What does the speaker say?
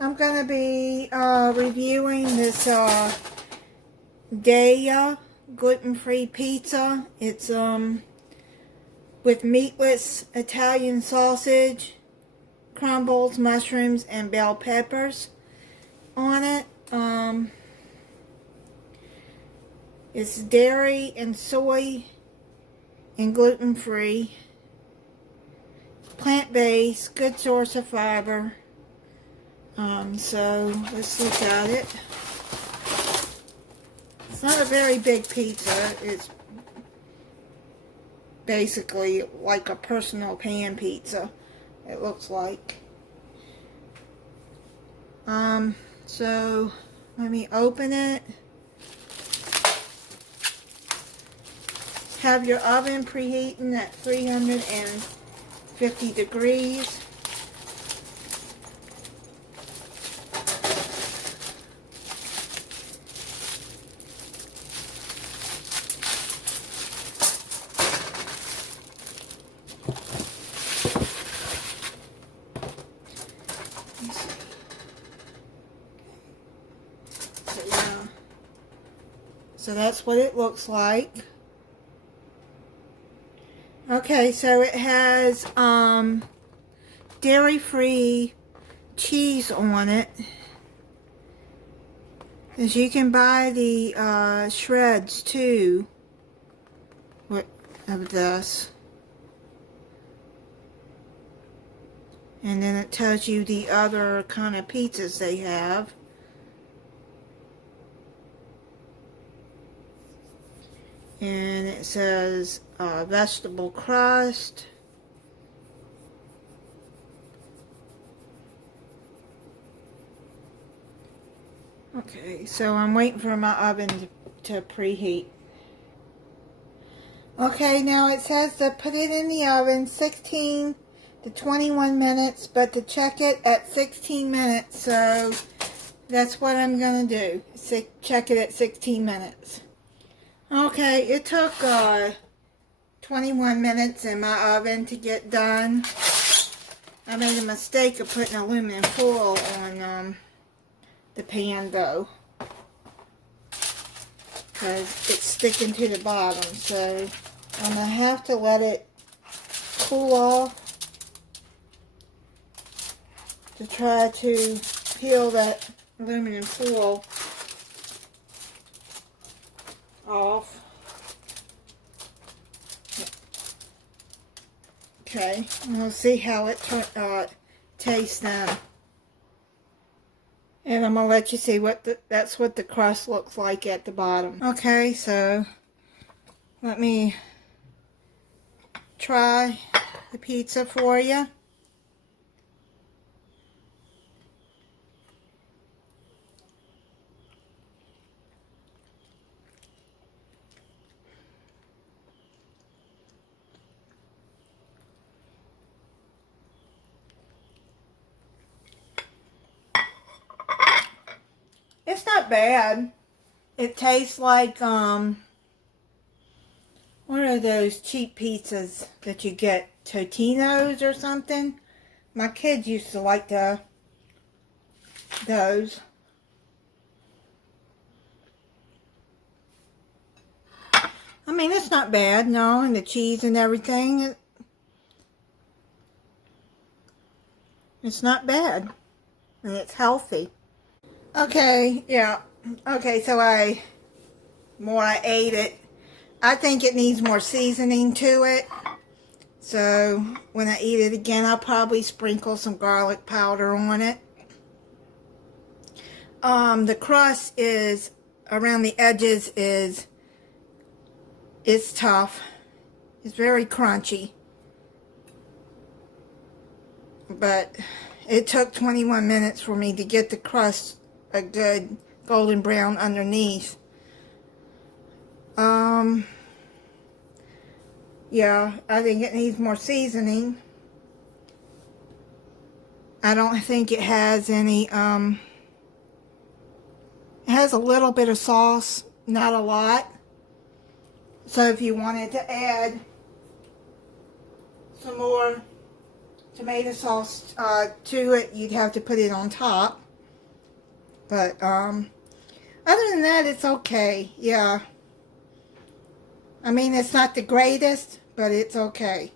I'm going to be reviewing this Daiya gluten-free pizza. It's with meatless Italian sausage, crumbles, mushrooms, and bell peppers on it. It's dairy and soy and gluten-free, plant-based, good source of fiber. So let's look at it. It's not a very big pizza. It's basically like a personal pan pizza, it looks like. So let me open it. Have your oven preheating at 350 degrees. So that's what it looks like. Okay, so it has dairy-free cheese on it. As you can buy the shreds too of this. And then it tells you the other kind of pizzas they have. And it says vegetable crust. Okay, so I'm waiting for my oven to preheat. Okay, now it says to put it in the oven 16 to 21 minutes, but to check it at 16 minutes, so that's what I'm going to do. Check it at 16 minutes. Okay, it took 21 minutes in my oven to get done. I made a mistake of putting aluminum foil on the pan though, because it's sticking to the bottom, so I'm going to have to let it cool off to try to peel that aluminum foil off. Okay, and we'll see how it tastes then. And I'm going to let you see that's what the crust looks like at the bottom. Okay, so let me try the pizza for you. It's not bad. It tastes like, what are those cheap pizzas that you get? Totino's or something? My kids used to like those. I mean, it's not bad, no, and the cheese and everything. It's not bad. And it's healthy. Okay, yeah. Okay, so the more I ate it, I think it needs more seasoning to it. So when I eat it again, I'll probably sprinkle some garlic powder on it. The crust is, around the edges it's tough. It's very crunchy. But it took 21 minutes for me to get the crust a good golden brown underneath. Yeah, I think it needs more seasoning. I don't think it has any, it has a little bit of sauce, not a lot. So if you wanted to add some more tomato sauce to it, you'd have to put it on top. But, other than that, it's okay. Yeah. I mean, it's not the greatest, but it's okay.